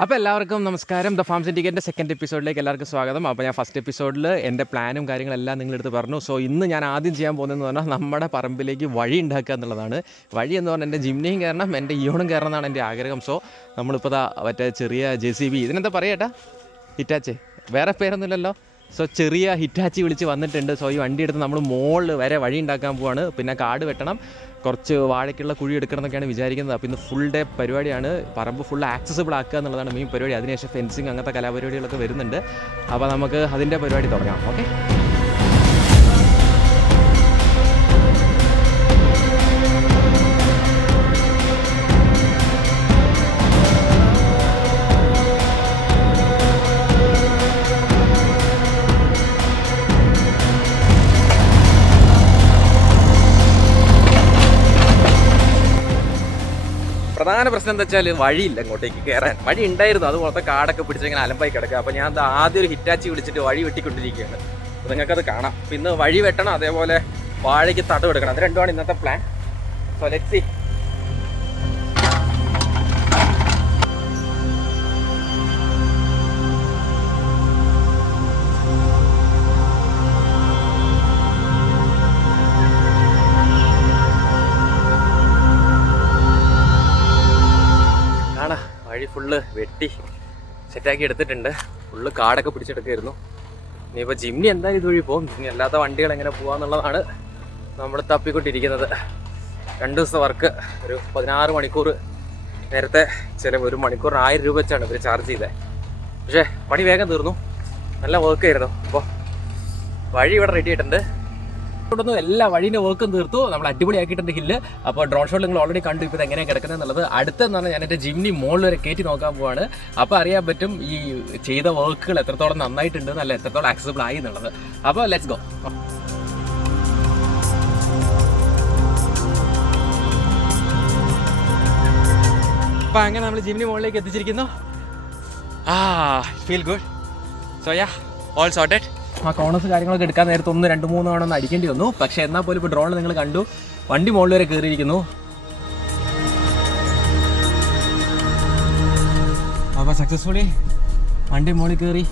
അപ്പോൾ എല്ലാവർക്കും നമസ്കാരം. ദ ഫാം സിൻഡിക്കേറ്റിൻ്റെ സെക്കൻഡ് എപ്പിസോഡിലേക്ക് എല്ലാവർക്കും സ്വാഗതം. അപ്പോൾ ഞാൻ ഫസ്റ്റ് എപ്പിസോഡിൽ എൻ്റെ പ്ലാനും കാര്യങ്ങളെല്ലാം നിങ്ങളെടുത്ത് പറഞ്ഞു. സോ ഇന്ന് ഞാൻ ആദ്യം ചെയ്യാൻ പോകുന്നതെന്ന് പറഞ്ഞാൽ നമ്മുടെ പറമ്പിലേക്ക് വഴി ഉണ്ടാക്കുക എന്നുള്ളതാണ്. വഴി എന്ന് പറഞ്ഞാൽ എൻ്റെ ജിംനിയും കയറണം, എൻ്റെ ഇയോണും കയറണം എന്നാണ് എൻ്റെ ആഗ്രഹം. സോ നമ്മളിപ്പോൾ മറ്റേ ചെറിയ JCB, ഇതിനെന്താ പറയുക, ഹിറ്റാച്ചി, വേറെ പേരൊന്നുമില്ലല്ലോ. സോ ചെറിയ ഹിറ്റാച്ചി വിളിച്ച് വന്നിട്ടുണ്ട്. സോ ഈ വണ്ടി എടുത്ത് നമ്മൾ മോളിൽ വരെ വഴി ഉണ്ടാക്കാൻ പോവാണ്. പിന്നെ കാട് വെട്ടണം, കുറച്ച് വാഴയ്ക്കുള്ള കുഴി എടുക്കണം എന്നൊക്കെയാണ് വിചാരിക്കുന്നത്. അപ്പോൾ ഇന്ന് ഫുൾ ഡേ പരിപാടിയാണ്. പറമ്പ് ഫുൾ ആക്സസിബിൾ ആക്കുക എന്നുള്ളതാണ് മെയിൻ പരിപാടി. അതിനുശേഷം ഫെൻസിങ് അങ്ങനത്തെ കലാപരിപാടികളൊക്കെ വരുന്നുണ്ട്. അപ്പോൾ നമുക്ക് അതിൻ്റെ പരിപാടി തുടങ്ങാം. ഓക്കെ, പ്രധാന പ്രശ്നം എന്താ വെച്ചാൽ വഴിയില്ല ഇങ്ങോട്ടേക്ക് കയറാൻ. വഴി ഉണ്ടായിരുന്നു, അത് പുറത്തെ കാടൊക്കെ പിടിച്ചിങ്ങനെ അലമ്പായി കിടക്കുക. അപ്പോൾ ഞാൻ ആദ്യം ഒരു ഹിറ്റാച്ചി വിളിച്ചിട്ട് വഴി വെട്ടിക്കൊണ്ടിരിക്കുകയാണ്. അപ്പോൾ നിങ്ങൾക്കത് കാണാം. അപ്പോൾ ഇന്ന് വഴി വെട്ടണം, അതേപോലെ വാഴയ്ക്ക് തടം എടുക്കണം. അത് രണ്ടുമാണ് ഇന്നത്തെ പ്ലാൻ. So let's see. വഴി ഫുള്ള് വെട്ടി സെറ്റാക്കി എടുത്തിട്ടുണ്ട്. ഫുള്ള് കാടൊക്കെ പിടിച്ചെടുക്കായിരുന്നു. ഇനിയിപ്പോൾ ജിംനി എന്തായാലും ഇതുവഴി പോകും. ഇനി അല്ലാത്ത വണ്ടികൾ എങ്ങനെ പോകാമെന്നുള്ളതാണ് നമ്മൾ തപ്പിക്കൊണ്ടിരിക്കുന്നത്. 2 ദിവസത്തെ വർക്ക്, ഒരു 16 മണിക്കൂർ. നേരത്തെ ചില 1 മണിക്കൂറിന് 1000 രൂപ വെച്ചാണ് ഇവർ ചാർജ് ചെയ്തത്. പക്ഷേ പണി വേഗം തീർന്നു, നല്ല വർക്കായിരുന്നു. അപ്പോൾ വഴി ഇവിടെ റെഡി ആയിട്ടുണ്ട്. ൊന്നും എല്ലാ വഴീൻ്റെ വർക്കും തീർത്തു, നമ്മൾ അടിപൊളിയാക്കിയിട്ടുണ്ട് ഹില്ല്. അപ്പോൾ ഡ്രോൺ ഷോട്ട് നിങ്ങൾ ഓൾറെഡി കണ്ടു ഇപ്പോൾ എങ്ങനെയാണ് കിടക്കുന്നത് എന്നുള്ളത്. അടുത്തെന്ന് പറഞ്ഞാൽ ഞാൻ എൻ്റെ ജിംനി മുകളിൽ വരെ കയറ്റി നോക്കാൻ പോവാണ്. അപ്പോൾ അറിയാൻ പറ്റും ഈ ചെയ്ത വർക്കുകൾ എത്രത്തോളം നന്നായിട്ടുണ്ട് എന്നല്ല, എത്രത്തോളം ആക്സസിബിൾ ആയി എന്നുള്ളത്. അപ്പോൾ ലെറ്റ്സ് ഗോ. അപ്പോൾ അങ്ങനെ നമ്മൾ ജിംനി മുകളിലേക്ക് എത്തിച്ചിരിക്കുന്നു. Feel good. So yeah, all sorted. ആ കോണസ് കാര്യങ്ങളൊക്കെ എടുക്കാൻ നേരത്തെ 1, 2, 3 തവണ ഒന്ന് അടിക്കേണ്ടി വന്നു. പക്ഷേ എന്നാൽ പോലും ഇപ്പോൾ ഡ്രോണിൽ നിങ്ങൾ കണ്ടു വണ്ടി മുകളിൽ വരെ കയറിയിരിക്കുന്നു. അപ്പോൾ സക്സസ്ഫുള്ളി വണ്ടി മുകളിൽ കയറി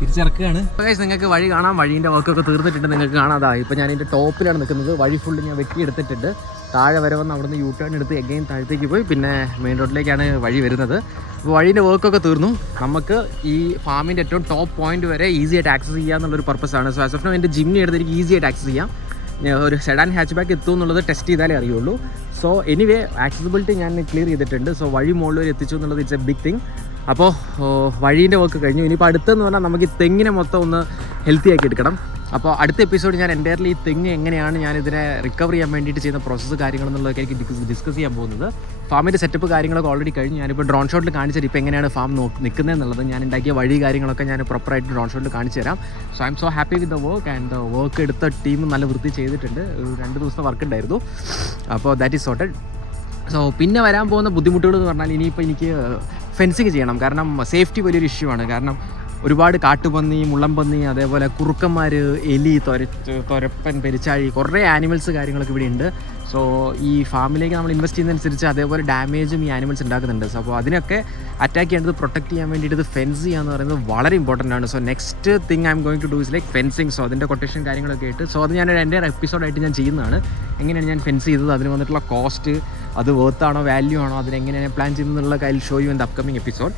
തിരിച്ചിറക്കുകയാണ്. നിങ്ങൾക്ക് വഴി കാണാം, വഴീൻ്റെ വർക്കൊക്കെ തീർന്നിട്ടുണ്ട്. നിങ്ങൾക്ക് കാണാതാ. ഇപ്പോൾ ഞാൻ ഇതിൻ്റെ ടോപ്പിലാണ് നിൽക്കുന്നത്. വഴി ഫുള്ള് ഞാൻ വെട്ടിയെടുത്തിട്ടുണ്ട്. താഴെ വരെ വന്ന് അവിടുന്ന് യൂ ടേൺ എടുത്ത് എഗെയിൻ താഴത്തേക്ക് പോയി പിന്നെ മെയിൻ റോഡിലേക്കാണ് വഴി വരുന്നത്. അപ്പോൾ വഴീൻ്റെ വർക്കൊക്കെ തീർന്നു. നമുക്ക് ഈ ഫാമിൻ്റെ ഏറ്റവും ടോപ്പ് പോയിന്റ് വരെ ഈസി ആയിട്ട് ആക്സസ് ചെയ്യുക എന്നുള്ളൊരു പർപ്പസാണ്. സോ ആസ് ഓഫ് നൗ എൻ്റെ ജിംനി എടുത്ത് എനിക്ക് ഈസി ആയിട്ട് ആക്സസ് ചെയ്യാം. ഒരു സെഡാൻ ഹാച്ച് ബാക്ക് എത്തും എന്നുള്ളത് ടെസ്റ്റ് ചെയ്താലേ അറിയുള്ളൂ. സോ എനിവേ ആക്സസിബിലിറ്റി ഞാൻ ക്ലിയർ ചെയ്തിട്ടുണ്ട്. സോ വഴി മുകളിൽ വരെ എത്തിച്ചു എന്നുള്ളത് ഇറ്റ്സ് എ ബിഗ് തിങ്. അപ്പോൾ വഴീൻ്റെ വർക്ക് കഴിഞ്ഞു. ഇനിയിപ്പോൾ അടുത്തെന്ന് പറഞ്ഞാൽ നമുക്ക് ഈ തെങ്ങിനെ മൊത്തം ഒന്ന് ഹെൽത്തി ആക്കി എടുക്കണം. അപ്പോൾ അടുത്ത എപ്പിസോഡ് ഞാൻ എൻ്റയർലി ഈ തെങ്ങ് എങ്ങനെയാണ് ഞാനിതിനെ റിക്കവർ ചെയ്യാൻ വേണ്ടിയിട്ട് ചെയ്യുന്ന പ്രോസസ്സ് കാര്യങ്ങളെന്നുള്ളതൊക്കെ എനിക്ക് ഡിസ്കസ് ചെയ്യാൻ പോകുന്നത്. ഫാമിൻ്റെ സെറ്റപ്പ് കാര്യങ്ങളൊക്കെ ഓൾറെഡി കഴിഞ്ഞു. ഞാനിപ്പോൾ ഡ്രോൺ ഷോട്ടിൽ കാണിച്ചിട്ട് ഇപ്പോൾ എങ്ങനെയാണ് ഫാം നിൽക്കുന്നത് എന്നുള്ളത്, ഞാൻ ഉണ്ടാക്കിയ വഴി കാര്യങ്ങളൊക്കെ ഞാൻ പ്രോപ്പറായിട്ട് ഡ്രോൺ ഷോട്ടിൽ കാണിച്ചു തരാം. So I M so happy with the work and work എടുത്ത ടീം നല്ല വൃത്തി ചെയ്തിട്ടുണ്ട്. 2 ദിവസത്തെ വർക്ക് ഉണ്ടായിരുന്നു. അപ്പോൾ ദാറ്റ് ഈസ് സോർട്ടഡ്. സോ പിന്നെ വരാൻ പോകുന്ന ബുദ്ധിമുട്ടുകൾ എന്ന് പറഞ്ഞാൽ ഇനിയിപ്പോൾ എനിക്ക് ഫെൻസിങ് ചെയ്യണം. കാരണം സേഫ്റ്റി വലിയൊരു ഇഷ്യൂ ആണ്. കാരണം ഒരുപാട് കാട്ടുപന്നി, മുള്ളംപന്നി, അതേപോലെ കുറുക്കന്മാർ, എലി, തൊരപ്പൻ, പെരിച്ചാഴി, കുറേ ആനിമൽസ് കാര്യങ്ങളൊക്കെ ഇവിടെ ഉണ്ട്. സോ ഈ ഫാമിലേക്ക് നമ്മൾ ഇൻവെസ്റ്റ് ചെയ്യുന്നതനുസരിച്ച് അതേപോലെ ഡാമേജും ഈ ആനിമൽസ് ഉണ്ടാക്കുന്നുണ്ട്. സോ അപ്പോൾ അതിനൊക്കെ അറ്റാക്ക് ചെയ്യേണ്ടത്, പ്രൊട്ടക്ട് ചെയ്യാൻ വേണ്ടിയിട്ട് ഇത് ഫെൻസ് ചെയ്യുക എന്ന് പറയുന്നത് വളരെ ഇമ്പോർട്ടൻ്റ് ആണ്. So next thing I am going to do is like fencing. So അതിൻ്റെ കൊട്ടേഷൻ കാര്യങ്ങളൊക്കെ ആയിട്ട് സോ അത് ഞാൻ എൻ്റെ എപ്പിസോഡായിട്ട് ഞാൻ ചെയ്യുന്നതാണ്. എങ്ങനെയാണ് ഞാൻ ഫെൻസ് ചെയ്തത്, അതിന് വന്നിട്ടുള്ള കോസ്റ്റ്, അത് വേർത്താണോ വാല്യൂ ആണോ, അതിനെങ്ങനെയാണ് പ്ലാൻ ചെയ്യുന്നതെന്നുള്ള I will show you in the upcoming episode.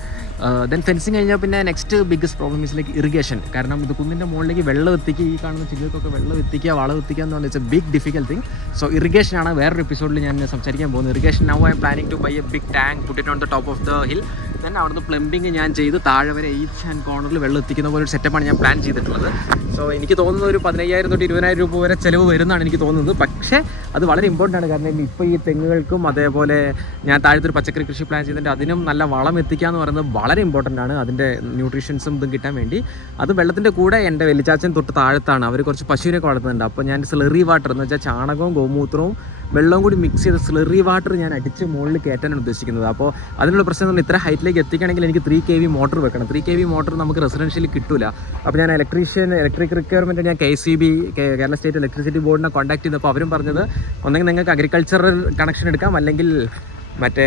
Then fencing കഴിഞ്ഞാൽ പിന്നെ next biggest problem is like irrigation. കാരണം ഇത് കുന്നിൻ്റെ മുകളിലേക്ക് വെള്ളം എത്തിക്കുക, ഈ കാണുന്ന ചില്ലക്കൊക്കെ വെള്ളം എത്തിക്കുക, വളം എത്തിക്കുക എന്ന് പറഞ്ഞാൽ it's a big difficult thing. So ഇറിഗേഷനാണ് വേറൊരു എപ്പിസോഡിൽ ഞാൻ സംസാരിക്കാൻ പോകുന്നത്. Irrigation now I am planning to buy a big tank, put it on the top of the hill. Then അവിടുന്ന് പ്ലംബിങ് ഞാൻ ചെയ്ത് താഴെ വരെ ഈച്ച് ആൻഡ് കോർണറിൽ വെള്ളം എത്തിക്കുന്ന പോലെ ഒരു സെറ്റപ്പാണ് ഞാൻ പ്ലാൻ ചെയ്തിട്ടുള്ളത്. സോ എനിക്ക് തോന്നുന്നത് ഒരു 15,000 തൊട്ട് 20,000 രൂപ വരെ ചിലവ് വരുന്നതാണ് എനിക്ക് തോന്നുന്നത്. പക്ഷേ അത് വളരെ ഇമ്പോർട്ടൻ്റ് ആണ്. കാരണം ഇപ്പോൾ ഈ തെങ്ങുകൾക്കും അതേപോലെ ഞാൻ താഴത്തൊരു പച്ചക്കറി കൃഷി പ്ലാൻ ചെയ്തിട്ട് അതിനും നല്ല വളം എത്തിക്കുക എന്ന് പറയുന്നത് വളരെ ഇമ്പോർട്ടൻ്റ് ആണ്. അതിൻ്റെ ന്യൂട്രീഷൻസും ഇതും കിട്ടാൻ വേണ്ടി. അത് വെള്ളത്തിൻ്റെ കൂടെ എൻ്റെ വലിച്ചാച്ചൻ തൊട്ട് താഴത്താണ്, അവർ കുറച്ച് പശുവിനൊക്കെ വളർത്തുന്നുണ്ട്. അപ്പോൾ ഞാൻ സ്ലറി വാട്ടർ എന്ന് വെച്ചാൽ ചാണകവും ഗോമൂത്രവും വെള്ളവും കൂടി മിക്സ് ചെയ്ത് സ്ലറി വാട്ടർ ഞാൻ അടിച്ച് മുകളിൽ കയറ്റാനാണ് ഉദ്ദേശിക്കുന്നത്. അപ്പോൾ അതിനുള്ള പ്രശ്നം എന്ന് പറഞ്ഞാൽ ഇത്ര ഹൈറ്റിലേക്ക് എത്തിക്കണമെങ്കിൽ എനിക്ക് 3 kV മോട്ടർ വെക്കണം. 3 kV മോട്ടർ നമുക്ക് റെസിഡൻഷ്യലി കിട്ടില്ല. അപ്പോൾ ഞാൻ ഇലക്ട്രിക് റിക്വയർമെൻറ്റ് ഞാൻ KCB, കേരള സ്റ്റേറ്റ് ഇലക്ട്രിസിറ്റി ബോർഡിനെ കോൺടാക്ട് ചെയ്തപ്പോൾ അവരും പറഞ്ഞത് ഒന്നെങ്കിൽ നിങ്ങൾക്ക് അഗ്രികൾച്ചറൽ കണക്ഷൻ എടുക്കാം, അല്ലെങ്കിൽ മറ്റേ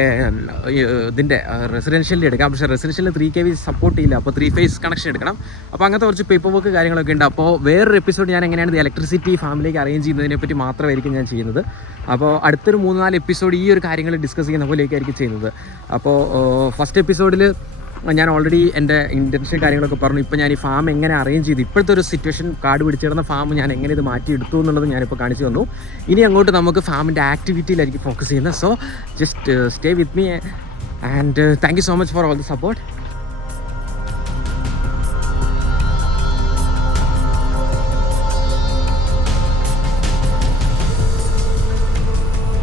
ഇതിൻ്റെ റെസിഡൻഷ്യലിൽ എടുക്കാം. പക്ഷേ റെസിഡൻഷ്യലിൽ 3 kV സപ്പോർട്ട് ചെയ്യില്ല. അപ്പോൾ 3 phase കണക്ഷൻ എടുക്കണം. അപ്പോൾ അങ്ങനത്തെ കുറച്ച് പേപ്പർ വർക്ക് കാര്യങ്ങളൊക്കെ ഉണ്ട്. അപ്പോൾ വേറൊരു എപ്പിസോഡ് ഞാൻ എങ്ങനെയാണ് ഇലക്ട്രിസിറ്റി ഫാമിലേക്ക് അറേഞ്ച് ചെയ്യുന്നതിനെ പറ്റി മാത്രമായിരിക്കും ഞാൻ ചെയ്യുന്നത്. അപ്പോൾ അടുത്തൊരു 3-4 എപ്പിസോഡ് ഈ ഒരു കാര്യങ്ങൾ ഡിസ്കസ് ചെയ്യുന്ന പോലെയൊക്കെയായിരിക്കും ചെയ്യുന്നത്. അപ്പോൾ ഫസ്റ്റ് എപ്പിസോഡിൽ ഞാൻ ഓൾറെഡി എൻ്റെ ഇൻറ്റൻഷൻ കാര്യങ്ങളൊക്കെ പറഞ്ഞു. ഇപ്പോൾ ഞാൻ ഈ ഫാം എങ്ങനെ അറേഞ്ച് ചെയ്തു, ഇപ്പോഴത്തെ ഒരു സിറ്റുവേഷൻ കാട് പിടിച്ചിടുന്ന ഫാം ഞാൻ എങ്ങനെ ഇത് മാറ്റിയെടുത്തു എന്നുള്ളത് ഞാനിപ്പോൾ കാണിച്ചു തന്നു. ഇനി അങ്ങോട്ട് നമുക്ക് ഫാമിൻ്റെ ആക്ടിവിറ്റിയിലായിരിക്കും ഫോക്കസ് ചെയ്യുന്നത്. So just stay with me and thank you so much for all the support.